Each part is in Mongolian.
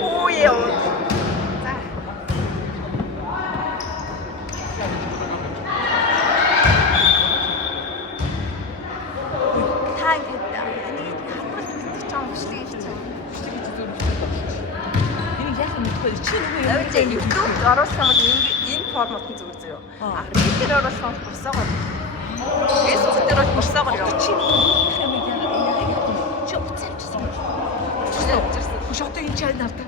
Оо яа. За. Та ингээд энийг хадгалж мэдчих ч юм бичлэг хийчихсэн. Энийг яах юм бэ? Чи нөгөө Навж яг YouTube оруулсан бол энэ формат нь зүгээр зөө. Рейтер оруулсан бол босоогоо. Facebook дээр бол босоогоо яа. чи яах юм яа. Чи уцaalчихсан. Чи одоо энэ чай нартаа.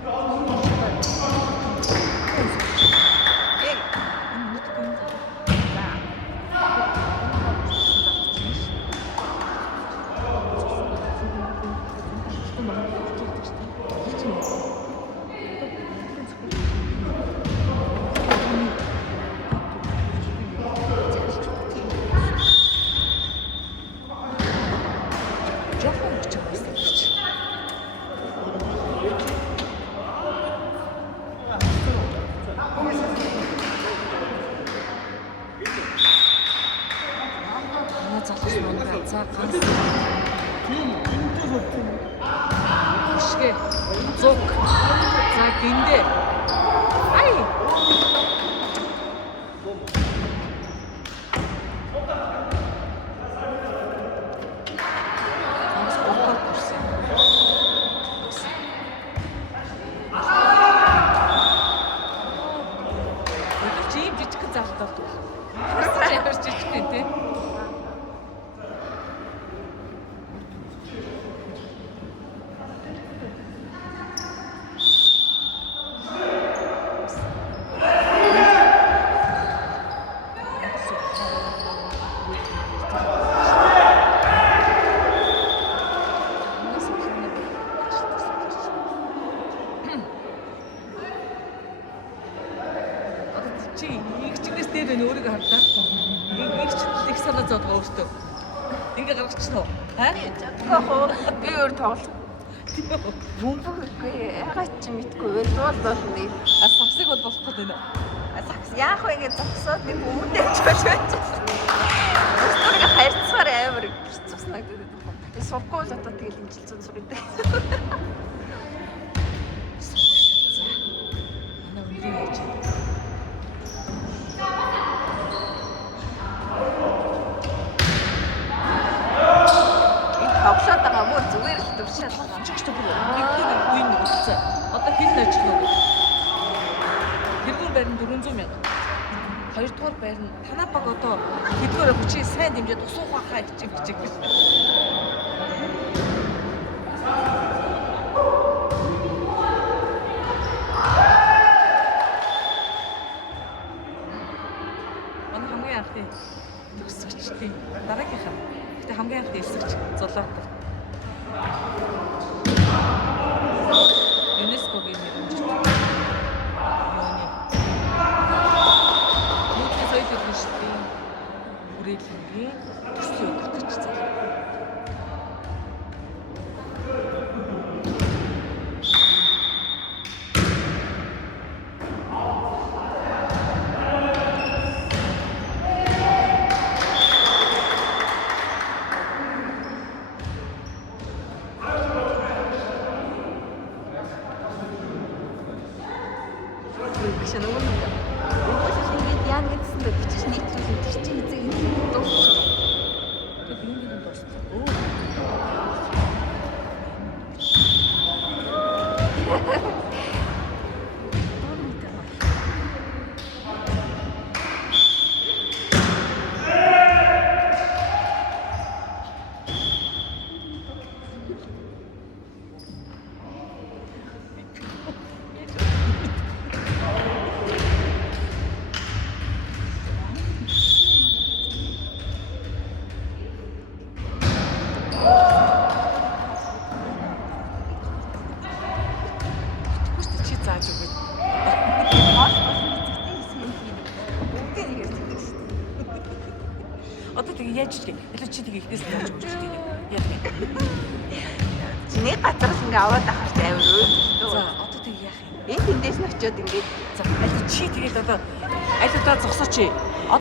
Ишгэ зок за гиндэ ай жижиг заалтаа ямар жижиг тий чи их чигээс дээр байна өөрийгөө харлаа. Их ч их санаа зовлоо өөртөө. Ингээ гаргачихна уу? Чадахгүй би өөр тоглох. Бөмбөггүй ягаад ч мэдгүй дуул болно. Савсыг бол болох гэдэг нэ. Сакс яах вэ ингэ зогсоод би бөмбөгтэй очиж байсан. Өөртөө хайрцгаар амар хэцүү санагдаад байна. Би сувгүй л одоо тэгэл инжилцэн сурдаг. Манай өндрийг яаж юм? Тоглоод байгаа мөр зүгээр л төвшөөл байгаа. Чигч төгөр нэг үеийн үлцээ. Одоо хэн ажих нь? Тэргээр байрны 400 мянга. Хоёрдугаар байрны танаа баг одоо тэдгээр хүчийг сайн дэмжиж тусуух байхаа хичээх гэж. Манай хамгийн анхны төгсөгчдийн дараагийнхаа гэтээ хамгийн анхны эсэгч золоотор. ЮНЕСКОгийн нэрмжит. Нийтийн соёл иргэншлийн хүрээлэнгийн төслийн удирдагч зал. Гэж нөгөө нэг ингэж яа гэсэн бэ бичиж нийтлүүлэн тэр чинь эзэг дууссан. Тэр юм дээр дууссан. Одоо тэгээ яаж чи? Илүү чи тэгээ ихнээс нь болж өгч тийм. Яах вэ? Нэг газраас ингээ аваад авах амар өөр. За одоо тэгээ яах юм? Энэ тэндээс нь очиод ингээд за аль чи тэгээд одоо аль удаа зогсооч.